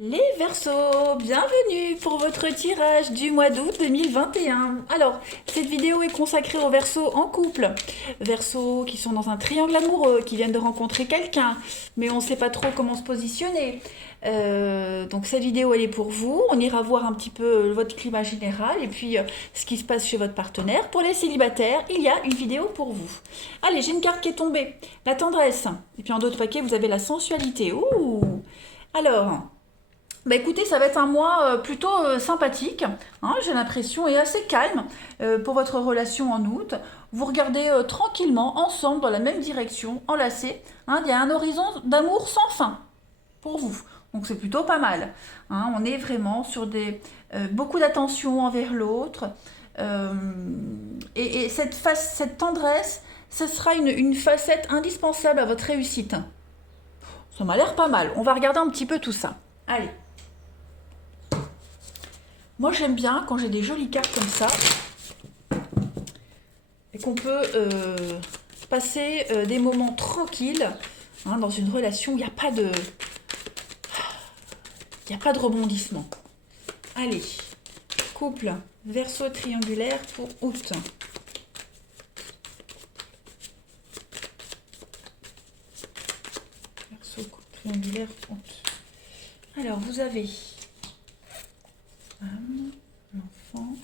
Les Verseaux, bienvenue pour votre tirage du mois d'août 2021. Alors, cette vidéo est consacrée aux Verseaux en couple. Verseaux qui sont dans un triangle amoureux, qui viennent de rencontrer quelqu'un, mais on ne sait pas trop comment se positionner. Donc cette vidéo, elle est pour vous. On ira voir un petit peu votre climat général et puis ce qui se passe chez votre partenaire. Pour les célibataires, il y a une vidéo pour vous. Allez, j'ai une carte qui est tombée. La tendresse. Et puis en d'autres paquets, vous avez la sensualité. Ouh. Alors... Bah écoutez, ça va être un mois plutôt sympathique, hein, j'ai l'impression, et assez calme pour votre relation en août. Vous regardez tranquillement, ensemble, dans la même direction, enlacés. Hein, il y a un horizon d'amour sans fin pour vous. Donc c'est plutôt pas mal. Hein, on est vraiment sur beaucoup d'attention envers l'autre. Euh, et cette tendresse, ce sera une facette indispensable à votre réussite. Ça m'a l'air pas mal. On va regarder un petit peu tout ça. Allez. Moi, j'aime bien quand j'ai des jolies cartes comme ça et qu'on peut passer des moments tranquilles, hein, dans une relation où il n'y a pas de, il y a pas de rebondissement. Allez, couple Verseau triangulaire pour août. Verseau triangulaire pour août. Alors, vous avez femme, l'enfant.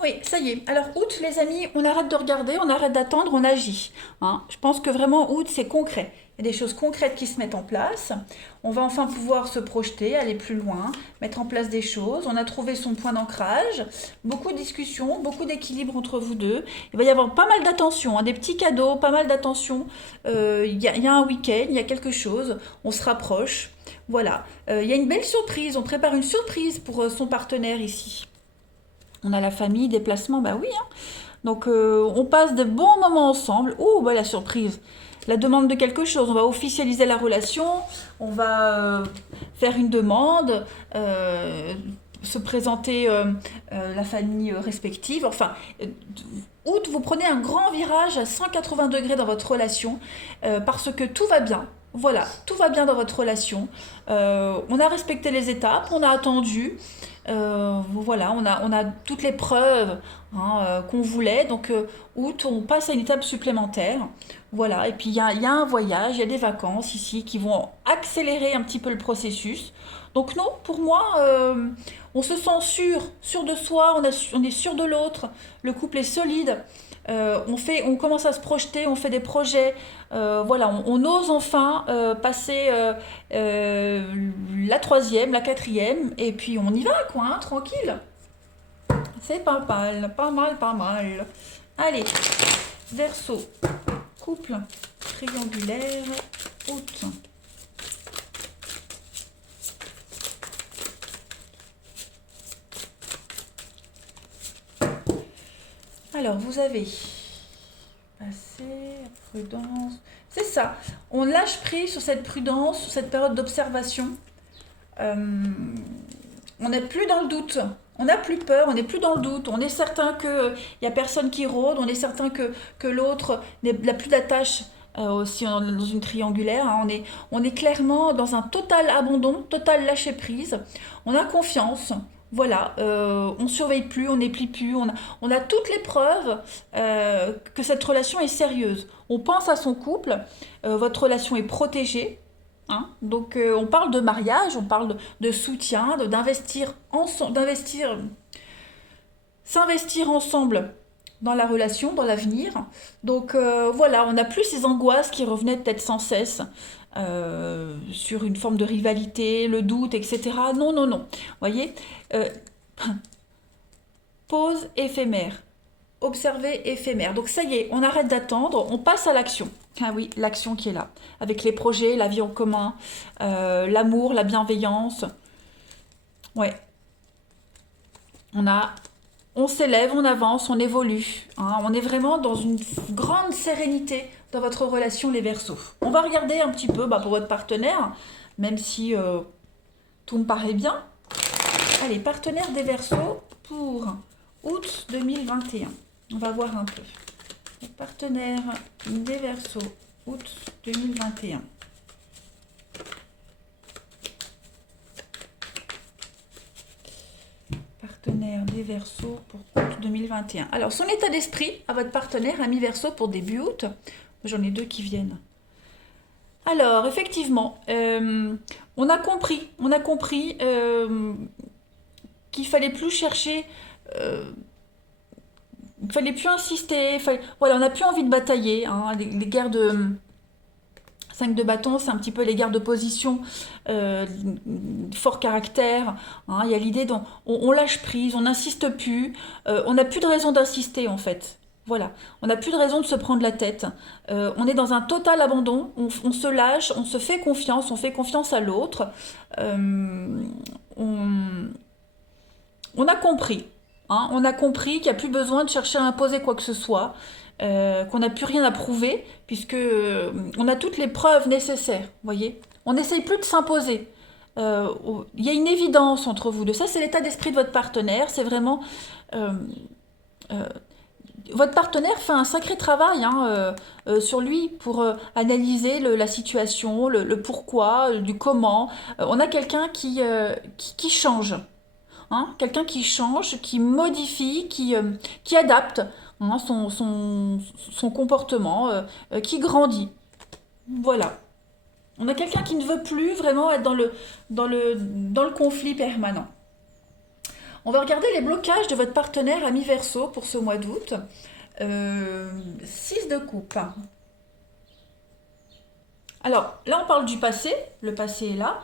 Oui, ça y est. Alors, août, les amis, on arrête de regarder, on arrête d'attendre, on agit. Hein. Je pense que vraiment, août, c'est concret. Il y a des choses concrètes qui se mettent en place. On va enfin pouvoir se projeter, aller plus loin, mettre en place des choses. On a trouvé son point d'ancrage. Beaucoup de discussions, beaucoup d'équilibre entre vous deux. Il va y avoir pas mal d'attention, hein, des petits cadeaux, pas mal d'attention. Il y a un week-end, il y a quelque chose. On se rapproche. Voilà. Il y a une belle surprise. On prépare une surprise pour son partenaire ici. On a la famille, déplacement, bah oui. Hein. Donc on passe de bons moments ensemble. Ouh, bah la surprise. La demande de quelque chose. On va officialiser la relation. On va faire une demande. Se présenter la famille respective. Enfin, août, vous prenez un grand virage à 180 degrés dans votre relation parce que tout va bien. Voilà, tout va bien dans votre relation. On a respecté les étapes, on a attendu. Voilà, on a toutes les preuves, hein, qu'on voulait. Donc, août, on passe à une étape supplémentaire. Voilà, et puis il y a un voyage, il y a des vacances ici qui vont accélérer un petit peu le processus. Donc non, pour moi, on se sent sûr de soi, on est sûr de l'autre, le couple est solide. On commence à se projeter, on fait des projets, voilà, on ose enfin passer la troisième, la quatrième, et puis on y va, quoi, hein, tranquille. C'est pas mal, pas mal, pas mal. Allez, Verseau, couple triangulaire, août. Alors, vous avez passé, prudence. C'est ça. On lâche prise sur cette prudence, sur cette période d'observation. Euh, on n'est plus dans le doute. On n'a plus peur, on n'est plus dans le doute. On est certain qu'il n'y a personne qui rôde. On est certain que l'autre n'a plus d'attache. Aussi dans une triangulaire, hein. On est clairement dans un total abandon, total lâcher prise. On a confiance. Voilà, on surveille plus, on n'éplie plus, on a toutes les preuves que cette relation est sérieuse. On pense à son couple, votre relation est protégée, hein. Donc on parle de mariage, on parle de soutien, d'investir ensemble, s'investir ensemble dans la relation, dans l'avenir. Donc voilà, on n'a plus ces angoisses qui revenaient peut-être sans cesse sur une forme de rivalité, le doute, etc. Non, non, non. Vous voyez, euh, pause éphémère. Observer éphémère. Donc ça y est, on arrête d'attendre, on passe à l'action. Ah oui, l'action qui est là. Avec les projets, la vie en commun, l'amour, la bienveillance. Ouais, on a on s'élève, on avance, on évolue. Hein. On est vraiment dans une grande sérénité dans votre relation, les Verseaux. On va regarder un petit peu pour votre partenaire, même si tout me paraît bien. Allez, partenaire des Verseaux pour août 2021. On va voir un peu. Partenaire des Verseaux, août 2021. Partenaire des Verseaux pour août 2021. Alors, son état d'esprit à votre partenaire, ami Verseau, pour début août. J'en ai deux qui viennent. Alors, effectivement, on a compris qu'il fallait plus chercher, il fallait plus insister, voilà, on n'a plus envie de batailler, hein, les guerres de 5 de bâton, c'est un petit peu les guerres de position, fort caractère, hein, il y a l'idée on lâche prise, on n'insiste plus, on n'a plus de raison d'insister en fait. Voilà, on n'a plus de raison de se prendre la tête. On est dans un total abandon, on se lâche, on se fait confiance à l'autre. On a compris, hein, on a compris qu'il n'y a plus besoin de chercher à imposer quoi que ce soit, qu'on n'a plus rien à prouver, puisque on a toutes les preuves nécessaires, voyez. On n'essaye plus de s'imposer. Il y a une évidence entre vous deux. Ça, c'est l'état d'esprit de votre partenaire. C'est vraiment... votre partenaire fait un sacré travail hein, sur lui pour analyser la situation, le pourquoi, du comment. On a quelqu'un qui change. Hein, quelqu'un qui change, qui modifie, qui adapte hein, son comportement, qui grandit. Voilà. On a quelqu'un qui ne veut plus vraiment être dans le conflit permanent. On va regarder les blocages de votre partenaire ami Verseau pour ce mois d'août. 6 de coupe. Alors, là, on parle du passé. Le passé est là.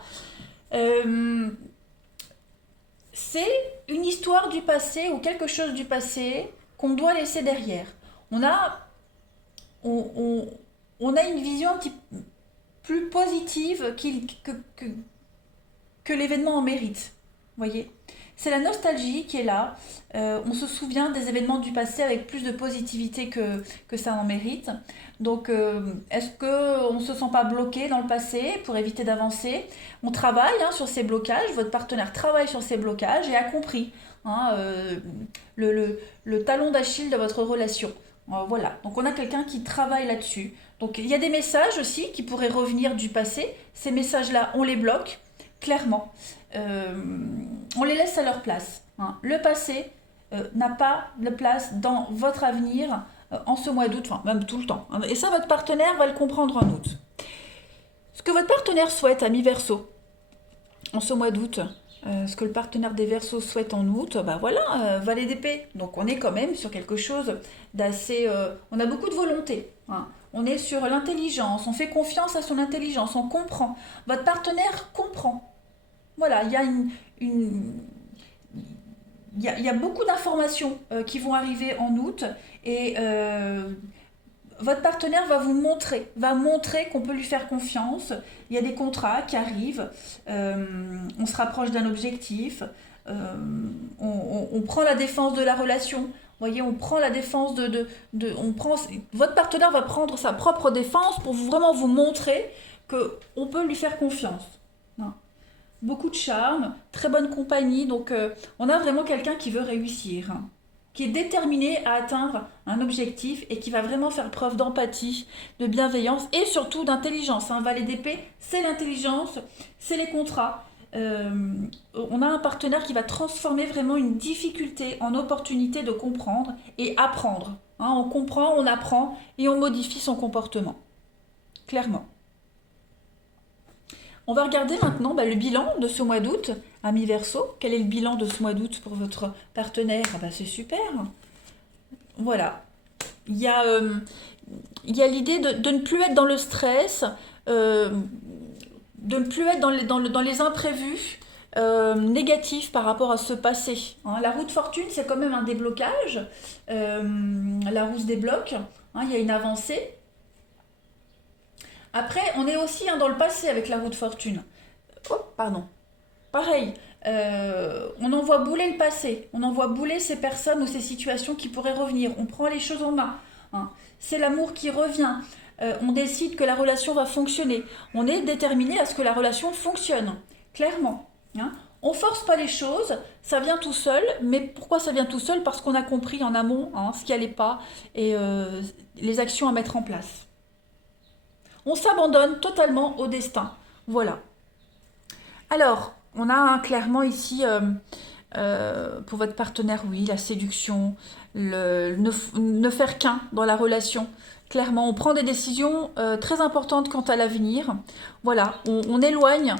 C'est une histoire du passé ou quelque chose du passé qu'on doit laisser derrière. On a une vision un petit plus positive que l'événement en mérite. Voyez, c'est la nostalgie qui est là. On se souvient des événements du passé avec plus de positivité que ça en mérite. Donc, est-ce qu'on ne se sent pas bloqué dans le passé pour éviter d'avancer? On travaille hein, sur ces blocages, votre partenaire travaille sur ces blocages et a compris hein, le talon d'Achille de votre relation. Voilà, donc on a quelqu'un qui travaille là-dessus. Donc il y a des messages aussi qui pourraient revenir du passé. Ces messages-là, on les bloque, clairement. On les laisse à leur place. Hein. Le passé n'a pas de place dans votre avenir en ce mois d'août, enfin même tout le temps. Et ça, votre partenaire va le comprendre en août. Ce que votre partenaire souhaite, ami Verseau, en ce mois d'août, ce que le partenaire des Verseaux souhaite en août, bah voilà, valet d'épée. Donc on est quand même sur quelque chose d'assez... on a beaucoup de volonté. Hein. On est sur l'intelligence, on fait confiance à son intelligence, on comprend. Votre partenaire comprend. Voilà, il y a il y a beaucoup d'informations qui vont arriver en août et votre partenaire va montrer qu'on peut lui faire confiance. Il y a des contrats qui arrivent, on se rapproche d'un objectif, on prend la défense de la relation. Vous voyez, on prend la défense votre partenaire va prendre sa propre défense pour vraiment vous montrer qu'on peut lui faire confiance. Hein. Beaucoup de charme, très bonne compagnie, donc on a vraiment quelqu'un qui veut réussir. Hein, qui est déterminé à atteindre un objectif et qui va vraiment faire preuve d'empathie, de bienveillance et surtout d'intelligence. Un valet d'épée, c'est l'intelligence, c'est les contrats. On a un partenaire qui va transformer vraiment une difficulté en opportunité de comprendre et apprendre. Hein, on comprend, on apprend et on modifie son comportement. Clairement. On va regarder maintenant le bilan de ce mois d'août, ami Verseau. Quel est le bilan de ce mois d'août pour votre partenaire? C'est super. Voilà. Il y a l'idée de ne plus être dans le stress, de ne plus être dans les imprévus négatifs par rapport à ce passé. Hein, la roue de fortune, c'est quand même un déblocage. La roue se débloque. Hein, il y a une avancée. Après, on est aussi dans le passé avec la roue de fortune. Oh, pardon. Pareil, on envoie bouler le passé, on envoie bouler ces personnes ou ces situations qui pourraient revenir. On prend les choses en main. Hein. C'est l'amour qui revient. On décide que la relation va fonctionner. On est déterminé à ce que la relation fonctionne, clairement. Hein. On force pas les choses, ça vient tout seul, mais pourquoi ça vient tout seul? Parce qu'on a compris en amont hein, ce qui allait pas et les actions à mettre en place. On s'abandonne totalement au destin. Voilà. Alors, on a clairement ici, pour votre partenaire, oui, la séduction, ne faire qu'un dans la relation. Clairement, on prend des décisions très importantes quant à l'avenir. Voilà, on éloigne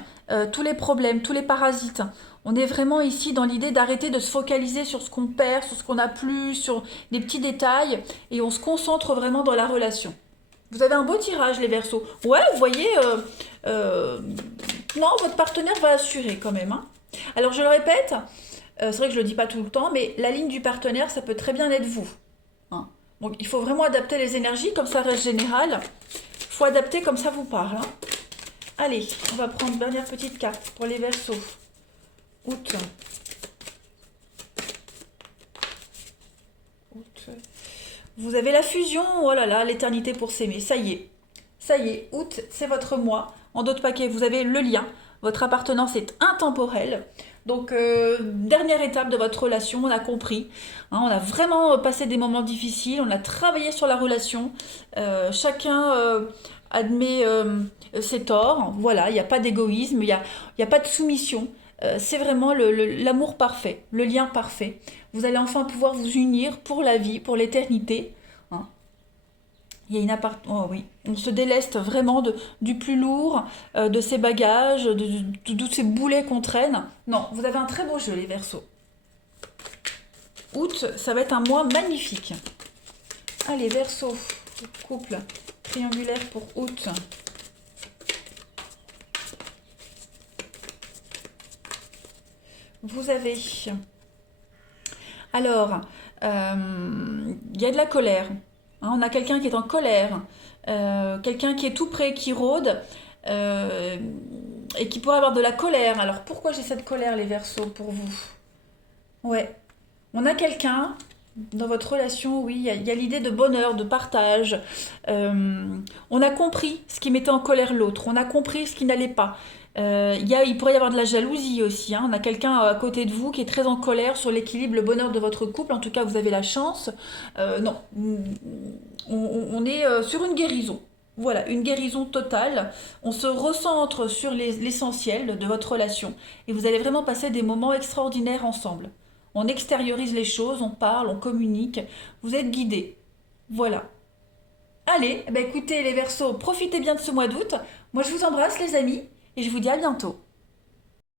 tous les problèmes, tous les parasites. On est vraiment ici dans l'idée d'arrêter de se focaliser sur ce qu'on perd, sur ce qu'on n'a plus, sur des petits détails, et on se concentre vraiment dans la relation. Vous avez un beau tirage, les Verseaux. Ouais, vous voyez, euh, non, votre partenaire va assurer quand même, hein. Alors, je le répète, c'est vrai que je le dis pas tout le temps, mais la ligne du partenaire, ça peut très bien être vous, hein. Donc, il faut vraiment adapter les énergies, comme ça reste général. Il faut adapter comme ça vous parle, hein. Allez, on va prendre une dernière petite carte pour les Verseaux. Août. Août. Vous avez la fusion, oh là là, l'éternité pour s'aimer, ça y est. Ça y est, août, c'est votre mois. En d'autres paquets, vous avez le lien. Votre appartenance est intemporelle. Donc, dernière étape de votre relation, on a compris, hein, on a vraiment passé des moments difficiles, on a travaillé sur la relation. Chacun admet ses torts. Voilà, il n'y a pas d'égoïsme, il y a pas de soumission. C'est vraiment l'amour parfait, le lien parfait. Vous allez enfin pouvoir vous unir pour la vie, pour l'éternité, hein. Il y a une Oh oui, on se déleste vraiment du plus lourd, de ses bagages, de tous ces boulets qu'on traîne. Non, vous avez un très beau jeu, les Verseaux. Août, ça va être un mois magnifique. Allez, Verseaux, couple triangulaire pour août. Vous avez... Alors, il y a de la colère. Hein, on a quelqu'un qui est en colère, quelqu'un qui est tout près, qui rôde, euh, et qui pourrait avoir de la colère. Alors pourquoi j'ai cette colère, les Verseaux, pour vous? Ouais, on a quelqu'un dans votre relation, oui, il y a l'idée de bonheur, de partage. On a compris ce qui mettait en colère l'autre, on a compris ce qui n'allait pas. Il pourrait y avoir de la jalousie aussi, hein. On a quelqu'un à côté de vous qui est très en colère sur l'équilibre, le bonheur de votre couple. En tout cas, vous avez la chance. Non, on est sur une guérison. Voilà, une guérison totale. On se recentre sur l'essentiel de votre relation. Et vous allez vraiment passer des moments extraordinaires ensemble. On extériorise les choses, on parle, on communique. Vous êtes guidés. Voilà. Allez, eh ben écoutez les Verseaux, profitez bien de ce mois d'août. Moi je vous embrasse les amis et je vous dis à bientôt.